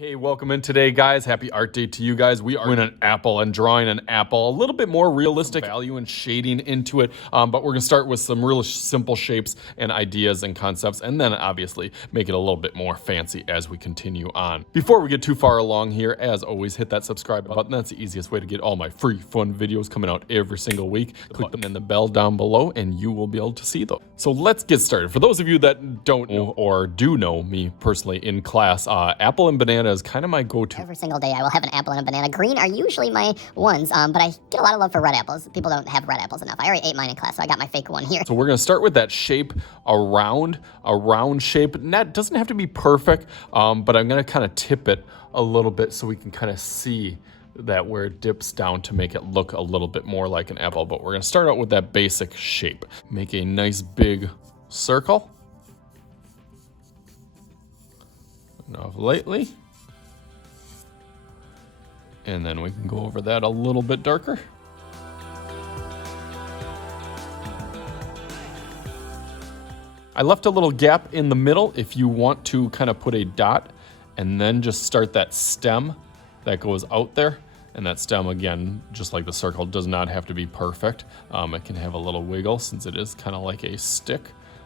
Hey, welcome in today, guys. Happy art day to you guys. We are doing an apple and drawing an apple, a little bit more realistic value and shading into it. But we're gonna start with some real simple shapes and ideas and concepts, and then obviously make it a little bit more fancy as we continue on. Before we get too far along here, as always, hit that subscribe button. That's the easiest way to get all my free fun videos coming out every single week. Click them in the bell down below and you will be able to see those. So let's get started. For those of you that don't know or do know me personally in class, apple and banana is kind of my go-to. Every single day I will have an apple and a banana. Green are usually my ones, but I get a lot of love for red apples. People don't have red apples enough. I already ate mine in class, so I got my fake one here. So we're gonna start with that shape, a round shape. And that doesn't have to be perfect, but I'm gonna kind of tip it a little bit so we can kind of see that where it dips down to make it look a little bit more like an apple. But we're gonna start out with that basic shape. Make a nice big circle. Enough lightly. And then we can go over that a little bit darker. I left a little gap in the middle if you want to kind of put a dot and then just start that stem that goes out there. And that stem, again, just like the circle, does not have to be perfect. It can have a little wiggle since it is kind of like a stick.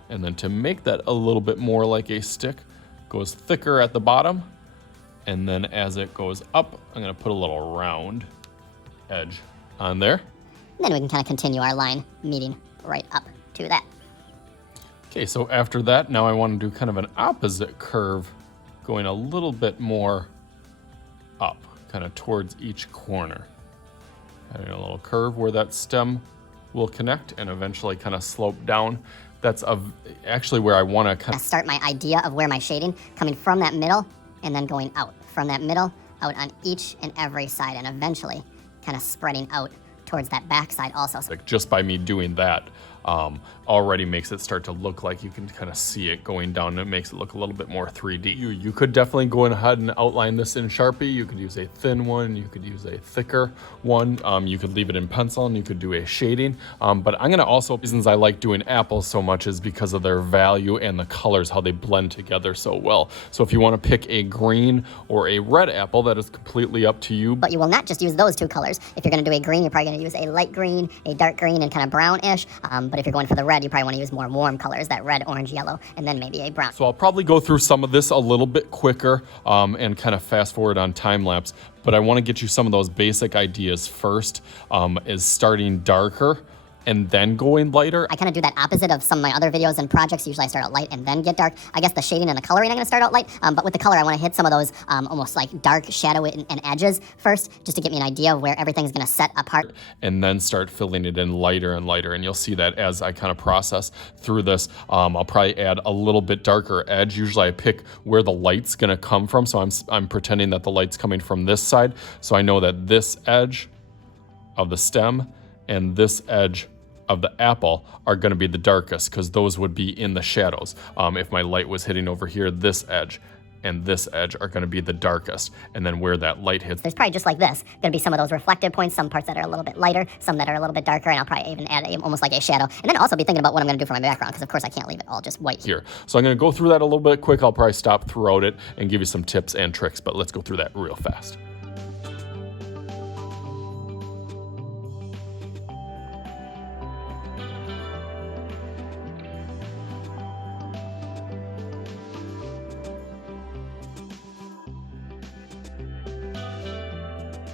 And then to make that a little bit more like a stick, goes thicker at the bottom. And then as it goes up, I'm gonna put a little round edge on there. And then we can kind of continue our line meeting right up to that. Okay, so after that, now I want to do kind of an opposite curve, going a little bit more up, kind of towards each corner. Adding a little curve where that stem will connect and eventually kind of slope down. That's actually where I want to kind of start my idea of where my shading, coming from that middle and then going out. From that middle, out on each and every side, and eventually kind of spreading out towards that back side also. Like just by me doing that already makes it start to look like you can kind of see it going down. It makes it look a little bit more 3D. You could definitely go ahead and outline this in Sharpie. You could use a thin one, you could use a thicker one, you could leave it in pencil and you could do a shading. But I'm gonna also, reasons I like doing apples so much is because of their value and the colors, how they blend together so well. So if you wanna pick a green or a red apple, that is completely up to you. But you will not just use those two colors. If you're gonna do a green, you're probably gonna use a light green, a dark green, and kind of brownish. But if you're going for the red, you probably want to use more warm colors, that red, orange, yellow, and then maybe a brown. So I'll probably go through some of this a little bit quicker and kind of fast forward on time lapse, but I want to get you some of those basic ideas first, is starting darker and then going lighter. I kind of do that opposite of some of my other videos and projects. Usually I start out light and then get dark. I guess the shading and the coloring I'm going to start out light, but with the color I want to hit some of those almost like dark shadow and edges first, just to get me an idea of where everything's going to set apart. And then start filling it in lighter and lighter, and you'll see that as I kind of process through this. I'll probably add a little bit darker edge. Usually I pick where the light's going to come from, so I'm pretending that the light's coming from this side, so I know that this edge of the stem and this edge of the apple are going to be the darkest because those would be in the shadows. If my light was hitting over here, this edge and this edge are going to be the darkest, and then where that light hits. There's probably just like this, going to be some of those reflective points, some parts that are a little bit lighter, some that are a little bit darker, and I'll probably even add almost like a shadow. And then also be thinking about what I'm going to do for my background, because of course I can't leave it all just white. Here. So I'm going to go through that a little bit quick. I'll probably stop throughout it and give you some tips and tricks, but let's go through that real fast.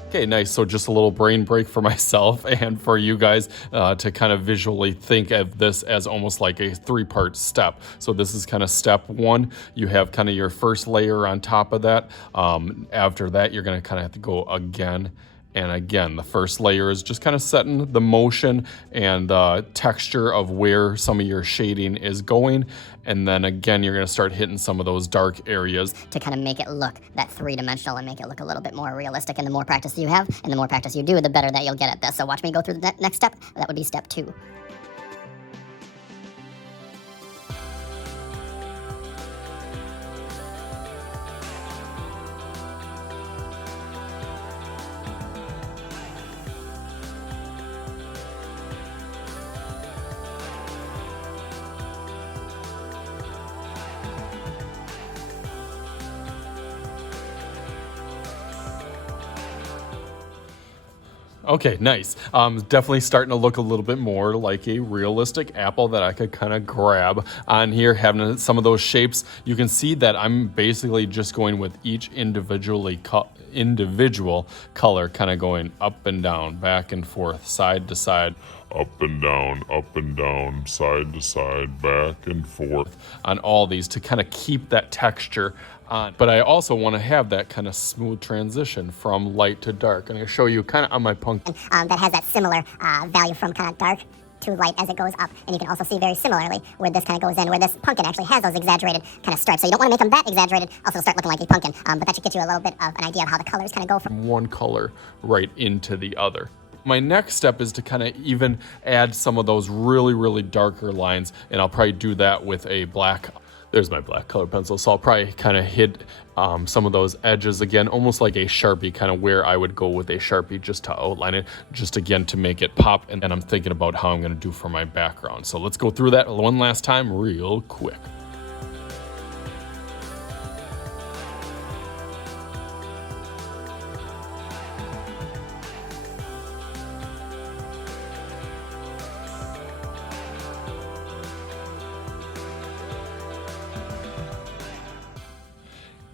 Okay, nice. So just a little brain break for myself and for you guys to kind of visually think of this as almost like a three-part step. So this is kind of step one. You have kind of your first layer on top of that. After that, you're going to kind of have to go again and again. The first layer is just kind of setting the motion and the texture of where some of your shading is going. And then again, you're going to start hitting some of those dark areas to kind of make it look that three-dimensional and make it look a little bit more realistic. And the more practice you have and the more practice you do, the better that you'll get at this. So watch me go through the next step. That would be step 2. Okay, nice. Definitely starting to look a little bit more like a realistic apple that I could kind of grab on here, having some of those shapes. You can see that I'm basically just going with each individual color, kind of going up and down, back and forth, side to side. Up and down, side to side, back and forth. On all these to kind of keep that texture on. But I also want to have that kind of smooth transition from light to dark. I'm going to show you kind of on my pumpkin. That has that similar value from kind of dark to light as it goes up. And you can also see very similarly where this kind of goes in, where this pumpkin actually has those exaggerated kind of stripes. So you don't want to make them that exaggerated, else it'll start looking like a pumpkin. But that should get you a little bit of an idea of how the colors kind of go from one color right into the other. My next step is to kind of even add some of those really, really darker lines, and I'll probably do that with a black, there's my black color pencil, so I'll probably kind of hit some of those edges again, almost like a Sharpie, kind of where I would go with a Sharpie just to outline it, just again to make it pop, and then I'm thinking about how I'm going to do for my background. So let's go through that one last time real quick.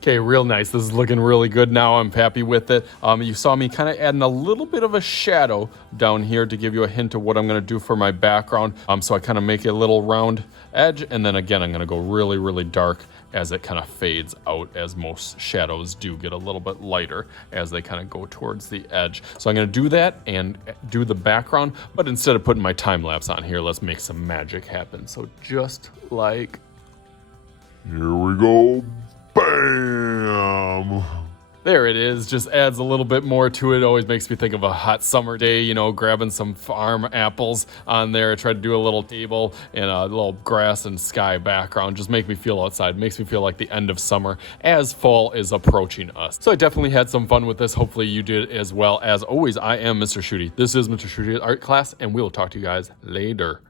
Okay, real nice. This is looking really good now. I'm happy with it. You saw me kind of adding a little bit of a shadow down here to give you a hint of what I'm going to do for my background. So I kind of make a little round edge, and then again, I'm going to go really, really dark as it kind of fades out, as most shadows do get a little bit lighter as they kind of go towards the edge. So I'm going to do that and do the background, but instead of putting my time lapse on here, let's make some magic happen. So just like... Here we go. Bam! There it is, just adds a little bit more to it. Always makes me think of a hot summer day, you know, grabbing some farm apples on there. Try to do a little table and a little grass and sky background. Just make me feel outside, makes me feel like the end of summer as fall is approaching us. So I definitely had some fun with this. Hopefully you did as well. As always, I am Mr. Shooty. This is Mr. Shooty's art class, and we will talk to you guys later.